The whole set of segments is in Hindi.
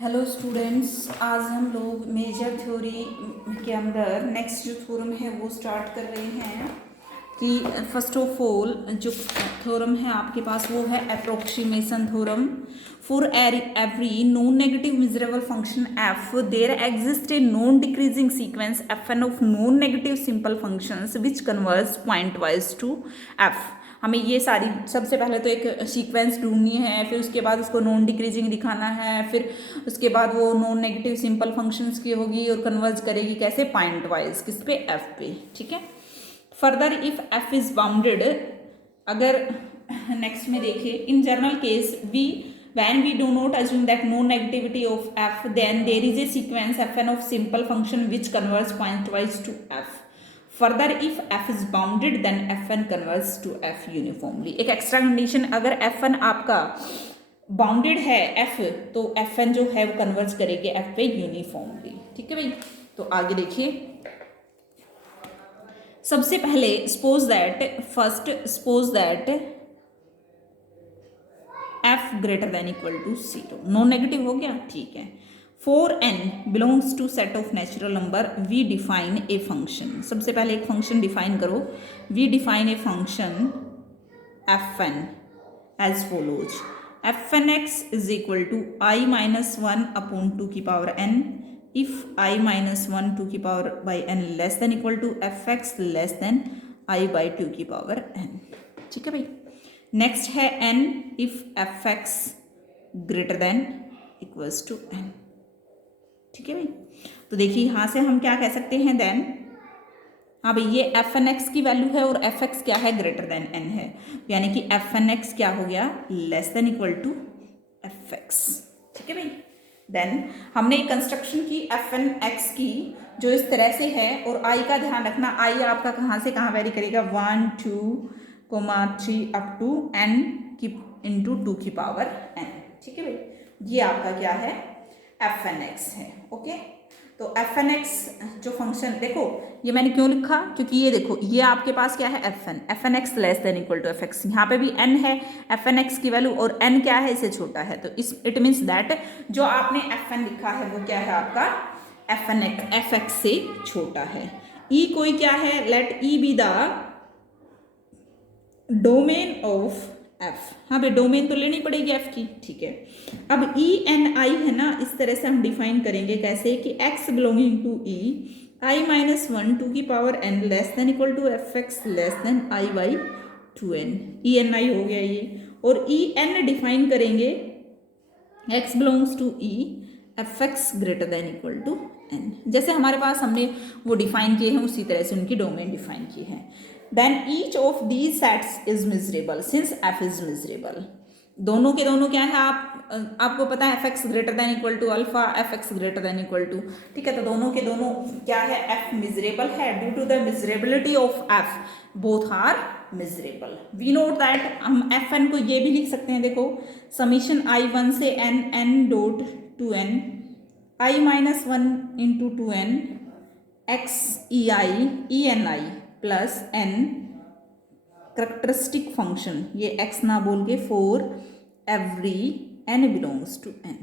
हेलो स्टूडेंट्स, आज हम लोग मेजर थ्योरी के अंदर नेक्स्ट जो थ्योरम है वो स्टार्ट कर रहे हैं कि फर्स्ट ऑफ ऑल जो थ्योरम है आपके पास वो है approximation theorem. For every non negative measurable function f there exist a non decreasing sequence f n of non negative simple functions which converse point wise to f. हमें ये सारी सबसे पहले तो एक सीक्वेंस ढूंढनी है, फिर उसके बाद उसको नॉन डिक्रीजिंग दिखाना है, फिर उसके बाद वो नॉन नेगेटिव सिंपल फंक्शंस की होगी और कन्वर्ज करेगी कैसे, पॉइंट वाइज, किस पे, एफ पे। ठीक है। Further if f is bounded, अगर नेक्स्ट में देखिए, in general case we when we do not assume that no negativity of f, then there is a sequence fn of simple function which converges pointwise to f. Further, if f is bounded then fn converges to f uniformly. एक एक्स्ट्रा कंडीशन, अगर fn आपका बाउंडेड है f, तो fn जो है वो कन्वर्ज करेगी f पे यूनिफॉर्मली। ठीक है भाई। तो आगे देखिए, सबसे पहले suppose that f greater than equal to 0, non negative हो गया। ठीक है। For n belongs to set of natural number we define a function. सबसे पहले एक फंक्शन डिफाइन करो। We define a function fn as follows, fn x is equal to i minus 1 upon 2 की power n if i minus 1 2 की power by n less than equal to fx less than i by 2 की पावर n। ठीक है भाई। नेक्स्ट है n if fx greater than equals to n। ठीक है भाई। तो देखिए यहां से हम क्या कह सकते हैं, देन हाँ भाई, ये fn x की वैल्यू है और fx क्या है, ग्रेटर देन n है, यानी कि fn x क्या हो गया, less than equal to fx। ठीक है भाई। देन हमने कंस्ट्रक्शन की fn x की जो इस तरह से है, और i का ध्यान रखना, i आपका कहाँ से कहाँ वेरी करेगा, 1 2 3 अप टू n की इंटू 2 की पावर n। ठीक है भाई। ये आपका क्या है, fn x है। ओके। तो fn x जो फंक्शन, देखो ये मैंने क्यों लिखा, क्योंकि ये देखो ये आपके पास क्या है, fn x less than equal to fx, यहाँ पे भी n है fn x की वैल्यू, और n क्या है, इससे छोटा है, तो इस इट मीन्स दैट जो आपने fn लिखा है वो क्या है आपका, fx से छोटा है। e कोई क्या है, let e be the domain of f। हाँ भाई, डोमेन तो लेनी पड़ेगी f की। ठीक है। अब e एन आई है ना, इस तरह से हम डिफाइन करेंगे कैसे, कि x belonging to e i minus 1 2 की power n less than equal to fx less than i by 2n। e N I हो गया ये, और e n डिफाइन करेंगे x belongs to e fx greater than equal to n। जैसे हमारे पास हमने वो डिफाइन किए हैं उसी तरह से उनकी डोमेन डिफाइन की है। then each of these sets is miserable since f is miserable। दोनों के दोनों क्या है, आपको पता है fx greater than equal to alpha, fx greater than equal to, ठीक है। तो दोनों के दोनों क्या है, f मिजरेबल है, due to the measurability of f both are measurable. We note that हम fn को ये भी लिख सकते हैं, देखो समीशन i 1 से n n dot two n i minus 1 into 2n x e n i plus n characteristic function, ये x ना बोल के, for every n belongs to n।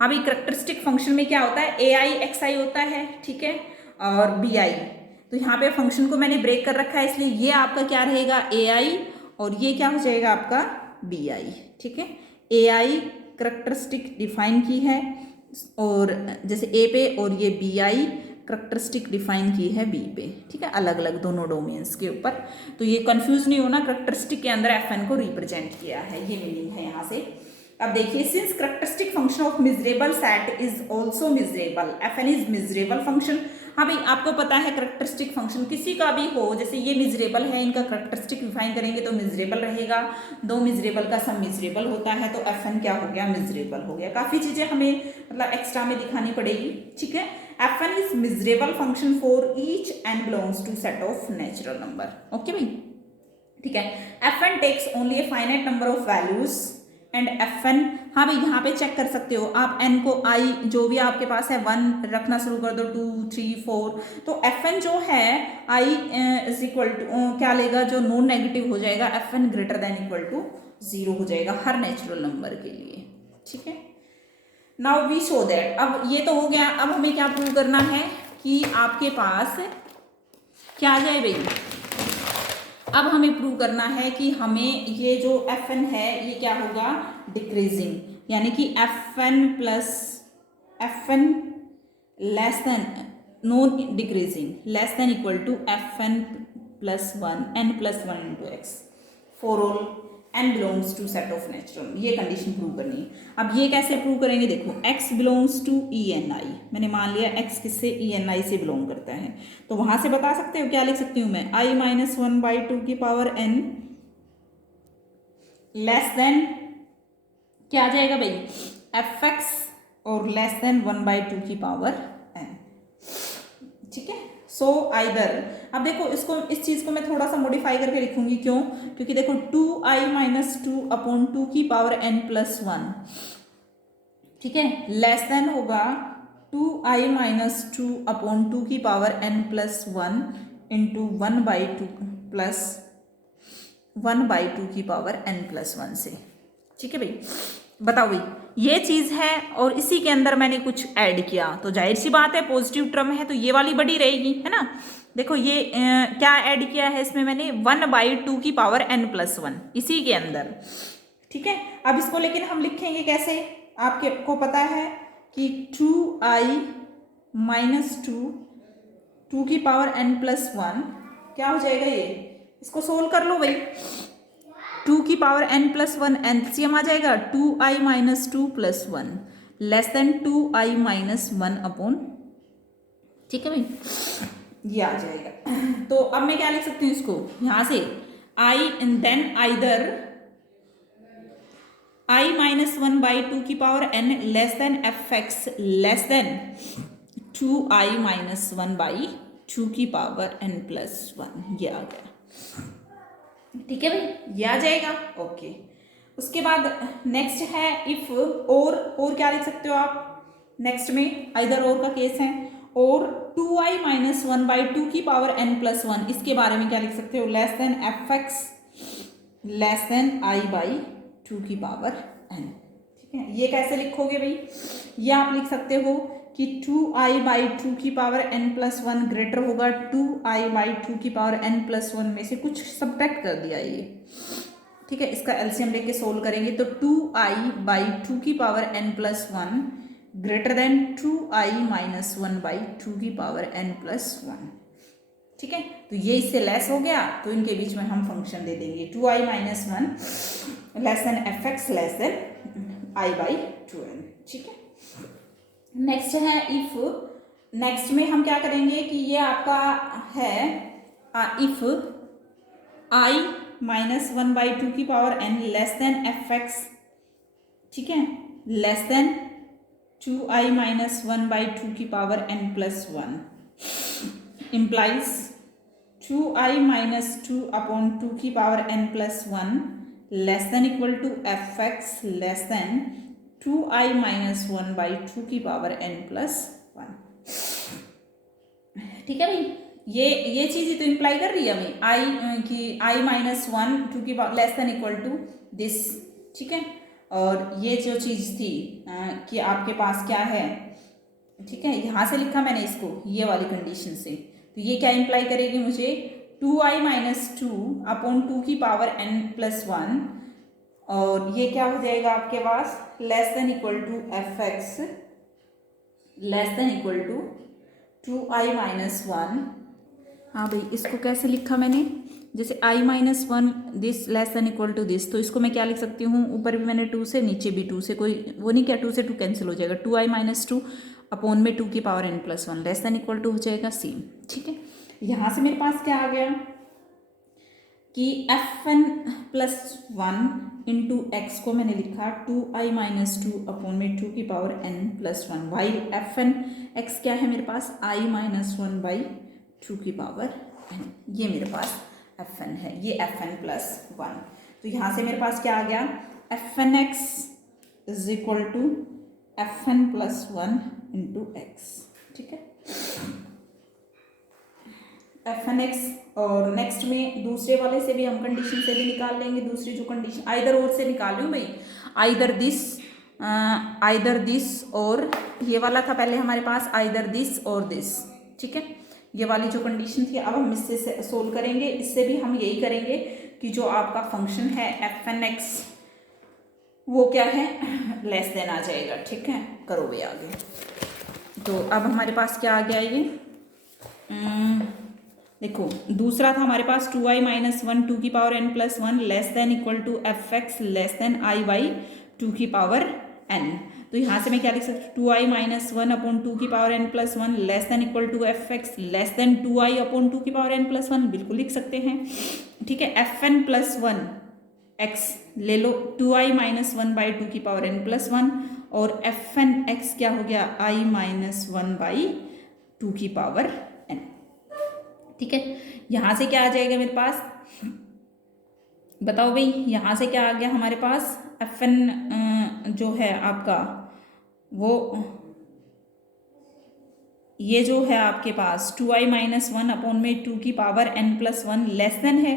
अभी करेक्टरिस्टिक फंक्शन में क्या होता है, ए आई एक्स आई होता है, ठीक है, और बी आई। तो यहाँ पे फंक्शन को मैंने ब्रेक कर रखा है, इसलिए ये आपका क्या रहेगा, ए आई, और ये क्या हो जाएगा आपका बी आई। ठीक है। ए आई करेक्टरिस्टिक डिफाइन की है, और जैसे ए पे, और ये बी आई करेक्टरिस्टिक डिफाइन की है बी पे। ठीक है, अलग अलग दोनों डोमेन्स के ऊपर। तो ये कंफ्यूज नहीं होना, करेक्टरिस्टिक के अंदर एफएन को रिप्रेजेंट किया है, ये मीनिंग है यहाँ से। अब देखिए, since characteristic function of measurable set is also measurable, F N is measurable function. हाँ भाई, आपको पता है करेक्टरिस्टिक फंक्शन किसी का भी हो, जैसे ये मिजरेबल है, इनका करेक्टरिस्टिक डिफाइन करेंगे तो मिजरेबल रहेगा, दो मिजरेबल का सम मिजरेबल होता है, तो एफएन क्या हो गया, मिजरेबल हो गया। काफी चीजें हमें मतलब एक्स्ट्रा में दिखानी पड़ेगी। ठीक है। fn is miserable function for each n belongs to set of natural number। Okay भाई, ठीक है। fn takes only a finite number of values and fn, हाँ भाई यहाँ पे चेक कर सकते हो आप, n को i जो भी आपके पास है 1 रखना शुरू कर दो, 2 3 4, तो fn जो है i इज इक्वल टू क्या लेगा, जो नॉन नेगेटिव हो जाएगा, fn greater than equal to 0 हो जाएगा हर नेचुरल नंबर के लिए। ठीक है। नाउ वी शो दैट, अब ये तो हो गया, अब हमें क्या प्रूव करना है कि आपके पास क्या आ जाए भाई, अब हमें प्रूव करना है कि हमें ये जो Fn है ये क्या होगा, डिक्रीजिंग, यानी कि Fn less than, non decreasing, less than equal to Fn plus one n plus one into x for all n belongs to set of natural, ये कंडीशन प्रूव करनी है। अब ये कैसे प्रूव करेंगे, देखो x बिलोंग्स टू ENI, मैंने मान लिया x किससे, ENI से बिलोंग करता है, तो वहां से बता सकते हो, क्या लिख सकती हूँ मैं, i minus one by two की पावर n लेस देन, क्या आ जाएगा भाई, fx और less than one by two की पावर n, ठीक है। सो आइदर, अब देखो इसको, इस चीज को मैं थोड़ा सा मॉडिफाई करके लिखूंगी, क्यों, क्योंकि देखो 2i minus two upon two की पावर n प्लस वन, ठीक है, लेस देन होगा 2i minus two upon two की power n plus one into one by two plus one by two की पावर n प्लस वन से, ठीक है भाई। बताओ भाई, ये चीज है और इसी के अंदर मैंने कुछ ऐड किया, तो जाहिर सी बात है पॉजिटिव टर्म है तो ये वाली बड़ी रहेगी, है ना। देखो ये क्या ऐड किया है इसमें मैंने, वन बाई टू की पावर n प्लस वन इसी के अंदर, ठीक है। अब इसको लेकिन हम लिखेंगे कैसे, आपके को पता है कि 2i माइनस टू की पावर n प्लस वन, क्या हो जाएगा ये, इसको सोल्व कर लो भाई, 2 की power n plus one, LCM आ जाएगा 2i minus two plus one less than 2i minus one upon, ठीक है भाई, ये आ जाएगा। तो अब मैं क्या लिख सकती हूँ इसको, यहां से i and then either i minus one by two की power n less than fx less than 2i minus one by two की पावर n प्लस वन, ये आ गया, ठीक है भाई, ये आ जाएगा, ओके। उसके बाद नेक्स्ट है इफ, और क्या लिख सकते हो आप नेक्स्ट में, आइदर और का केस है, और 2i minus one by two की पावर n प्लस वन, इसके बारे में क्या लिख सकते हो, less than fx less than i by two की पावर n, ठीक है। ये कैसे लिखोगे भाई, ये आप लिख सकते हो कि 2i बाई टू की power n plus one greater होगा 2i बाई टू की पावर n प्लस वन में से कुछ सब्ट्रैक्ट कर दिया ये, ठीक है। इसका एलसीएम लेके सोल्व करेंगे तो 2i बाई टू की power n plus one greater than 2i minus one by two की पावर n प्लस वन, ठीक है। तो ये इससे लेस हो गया तो इनके बीच में हम फंक्शन दे देंगे 2i minus one less than fx less than i by two n, ठीक है। नेक्स्ट है इफ, नेक्स्ट में हम क्या करेंगे कि ये आपका है if i minus one by two की power n less than fx, ठीक है, less than 2i minus one by two की power n plus one implies 2i minus two upon two की power n plus one less than equal to fx less than 2i minus one by two की पावर n प्लस वन, ठीक है भाई। ये चीज ही तो इम्प्लाई कर रही है हमें i की i माइनस वन टू की power less than equal to this, ठीक है। और ये जो चीज थी कि आपके पास क्या है, ठीक है, यहां से लिखा मैंने इसको ये वाली कंडीशन से, तो ये क्या इम्प्लाई करेगी मुझे 2i minus two upon two की पावर n प्लस वन, और ये क्या हो जाएगा आपके पास less than equal to fx less than equal to 2i minus one. हाँ भाई, इसको कैसे लिखा मैंने, जैसे i minus one this less than equal to this, तो इसको मैं क्या लिख सकती हूँ, ऊपर भी मैंने 2 से नीचे भी 2 से, कोई वो नहीं, क्या 2 से 2 कैंसिल हो जाएगा, 2i माइनस टू अपॉन में 2 की power n plus one less than equal to हो जाएगा सेम, ठीक है। यहाँ से मेरे पास क्या आ गया कि fn plus one into x को मैंने लिखा 2i माइनस टू अपॉन में 2 की power n plus one, while fn x क्या है मेरे पास i minus one by two की पावर n, ये मेरे पास fn है, ये fn प्लस वन। तो यहाँ से मेरे पास क्या आ गया fn x is equal to fn plus one into x, ठीक है, fn x। और नेक्स्ट में दूसरे वाले से भी हम कंडीशन से भी निकाल लेंगे, दूसरी जो कंडीशन आइदर और से निकाल लूँ भाई, आइदर दिस आइदर दिस और ये वाला था पहले हमारे पास आइदर दिस और दिस, ठीक है, ये वाली जो कंडीशन थी। अब हम इससे सोल्व करेंगे, इससे भी हम यही करेंगे कि जो आपका फंक्शन है एफ एन एक्स वो क्या है, लेस देन आ जाएगा, ठीक है। करो भाई आगे। तो अब हमारे पास क्या आ गया ये, देखो दूसरा था हमारे पास 2i - 1 2 की power n + 1 less than equal to f x less than i by 2 की पावर n। तो यहाँ से मैं क्या लिख सकती हूँ, 2i - 1 अपॉन 2 की power n + 1 less than equal to f x less than 2i upon 2 की पावर n + 1, बिल्कुल लिख सकते हैं, ठीक है। एफ एन + 1 एक्स ले लो, 2i - 1 बाई 2 की पावर n + 1 और एफ एन एक्स क्या हो गया, i - 1 बाई 2 की पावर n, ठीक है। यहां से क्या आ जाएगा मेरे पास, बताओ भाई, यहां से क्या आ गया हमारे पास, एफ एन जो है आपका वो ये जो है आपके पास 2i - 1 अपॉन में 2 की पावर n + 1 लेस देन है,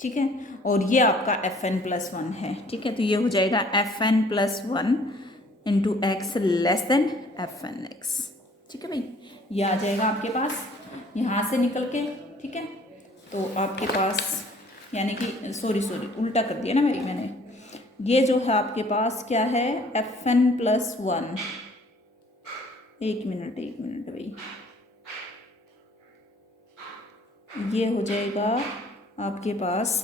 ठीक है, और ये आपका एफ एन + 1 है, ठीक है। तो ये हो जाएगा f N + 1 into x less than f N x, ठीक है भाई, ये आ जाएगा आपके पास यहाँ से निकल के, ठीक है। तो आपके पास यानी कि सॉरी उल्टा कर दिया ना भाई मैंने, ये जो है आपके पास क्या है, एफ एन + 1, एक मिनट भाई, ये हो जाएगा आपके पास,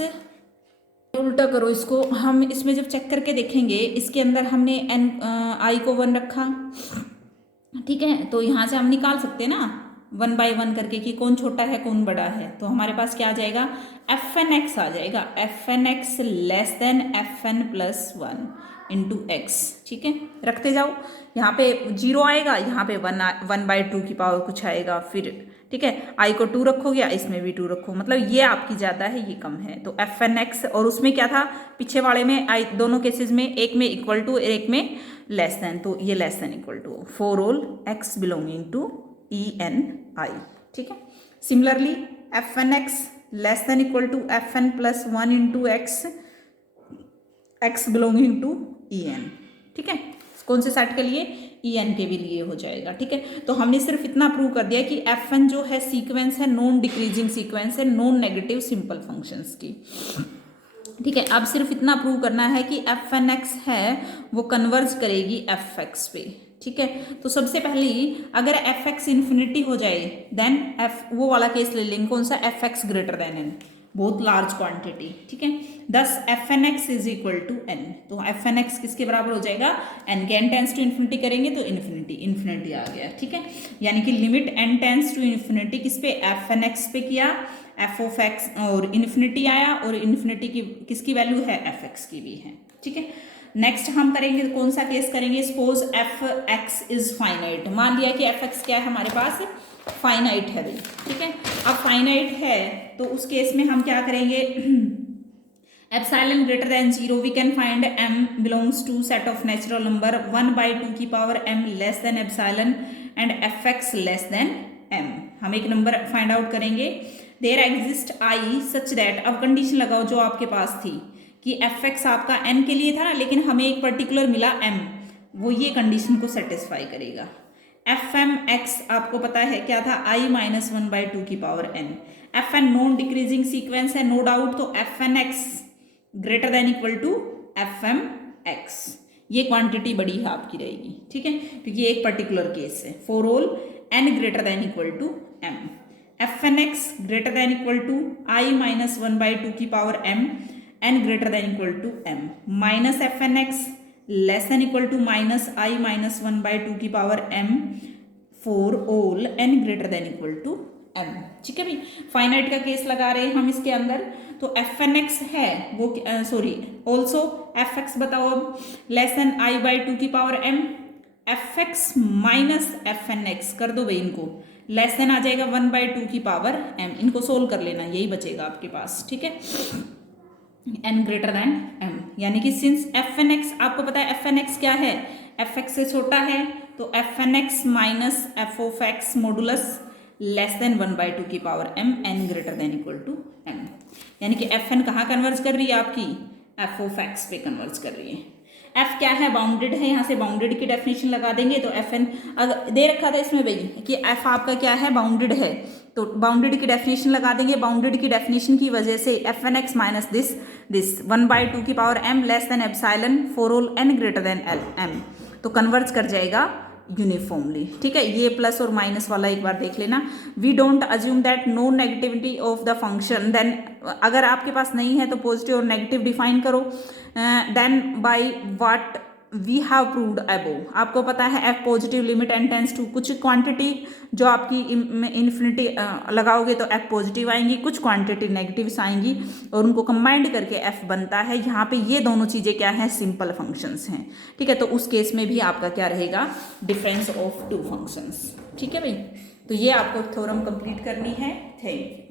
उल्टा करो इसको, हम इसमें जब चेक करके देखेंगे इसके अंदर हमने एन आई को 1 रखा, ठीक है, तो यहाँ से हम निकाल सकते हैं ना 1 बाई 1 करके कि कौन छोटा है कौन बड़ा है। तो हमारे पास क्या आ जाएगा, एफ एन एक्स आ जाएगा, f N x less than f N + 1 into x, ठीक है। रखते जाओ, यहाँ पे 0 आएगा, यहाँ पे 1 बाई 2 की पावर कुछ आएगा फिर, ठीक है। आई को 2 रखोगे, इसमें भी 2 रखो, मतलब ये आपकी ज़्यादा है ये कम है। तो एफ एन एक्स, और उसमें क्या था पीछे वाले में, आई दोनों केसेस में, एक में इक्वल टू एक में लेस देन, तो ये less than equal to for all X belonging to E N I, ठीक है। Similarly F N x less than equal to F N + 1 into X, X belonging to E N, ठीक है। कौन से सेट के लिए, ई एन के भी लिए हो जाएगा, ठीक है। तो हमने सिर्फ इतना प्रूव कर दिया कि एफ एन जो है सीक्वेंस है, नॉन डिक्रीजिंग सीक्वेंस है, नॉन नेगेटिव सिंपल फंक्शंस की, ठीक है। अब सिर्फ इतना प्रूव करना है कि एफ एन एक्स है वो कन्वर्ज करेगी एफ एक्स पे, ठीक है। तो सबसे पहले अगर एफ एक्स इन्फिनिटी हो जाए देन एफ, वो वाला केस ले लेंगे, कौन सा, f x greater than n, बहुत लार्ज क्वांटिटी, ठीक है। Thus f N x is equal to n, तो एफ एन एक्स किसके बराबर हो जाएगा, एन के, एन टेंस टू इन्फिनिटी करेंगे तो इन्फिनिटी आ गया, ठीक है। यानी कि limit N tends to infinity किस पे, एफ एन एक्स पे किया, एफ ऑफ एक्स और इन्फिनिटी आया, और इन्फिनिटी की किसकी वैल्यू है, एफ एक्स की भी है, ठीक है। नेक्स्ट हम करेंगे कौन सा केस करेंगे, suppose F x is finite, मान लिया कि एफ एक्स क्या है हमारे पास, फाइनाइट है भाई, ठीक है। अब फाइनाइट है तो उस केस में हम क्या करेंगे, epsilon greater than 0 we can find m belongs to set of natural number 1 by 2 की power m less than epsilon and f x less than m। हम एक नंबर फाइंड आउट करेंगे, there exist i such that, अब कंडीशन लगाओ जो आपके पास थी कि एफ एक्स आपका n के लिए था ना, लेकिन हमें एक पर्टिकुलर मिला m, वो ये कंडीशन को सेटिस्फाई करेगा। एफ एम एक्स आपको पता है क्या था, i - 1 बाई 2 की power n, F N non decreasing sequence है नो डाउट, तो F N X greater than equal to F M X, ये क्वांटिटी बड़ी है आपकी रहेगी, ठीक है, क्योंकि एक पर्टिकुलर केस है, for all n greater than equal to m, F N X greater than equal to i - 1 by 2 की power m, n greater than equal to m, minus F N x less than equal to minus i - 1 by 2 की power m for all n greater than equal to m, ठीक है भाई। फाइनाइट का केस लगा रहे हैं हम इसके अंदर, तो एफ एन एक्स है वो सॉरी ऑल्सो एफ एक्स बताओ अब, लेस देन i बाई 2 की power m, F X minus F N X कर दो भाई, इनको लेस देन आ जाएगा 1 बाई 2 की पावर m, इनको सोल्व कर लेना, यही बचेगा आपके पास, ठीक है, n ग्रेटर देन m, यानी कि सिंस एफ एन एक्स आपको पता है एफ एन एक्स क्या है, एफ एक्स से छोटा है, तो F N X minus F of X modulus less than 1 by 2 की power m, n greater than equal to m, यानी कि एफ एन कहाँ कन्वर्ज कर रही है आपकी, एफ ऑफ एक्स पे कन्वर्ज कर रही है। एफ क्या है, बाउंडेड है, यहाँ से बाउंडेड की डेफिनेशन लगा देंगे तो एफ एन, अगर दे रखा था इसमें भाई कि एफ आपका क्या है, बाउंडेड है, तो बाउंडेड की डेफिनेशन लगा देंगे। बाउंडेड की डेफिनेशन की वजह से F N X minus this 1/2 की power m less than epsilon for all n greater than L m, तो कन्वर्ज कर जाएगा यूनिफॉर्मली। ठीक है, ये प्लस और माइनस वाला एक बार देख लेना। We don't assume that no negativity of the function, then अगर आपके पास नहीं है तो पॉजिटिव और नेगेटिव डिफाइन करो। Then by what we have proved above, आपको पता है F positive limit N tends to, कुछ क्वांटिटी जो आपकी इन्फिनिटी लगाओगे तो एफ पॉजिटिव आएंगी, कुछ क्वांटिटी नेगेटिव्स आएंगी और उनको कंबाइंड करके एफ बनता है। यहाँ पे ये दोनों चीज़ें क्या हैं, सिंपल फंक्शंस हैं। ठीक है, तो उस केस में भी आपका क्या रहेगा, डिफरेंस ऑफ टू फंक्शंस। ठीक है भाई, तो ये आपको थ्योरम कंप्लीट करनी है। Thank you.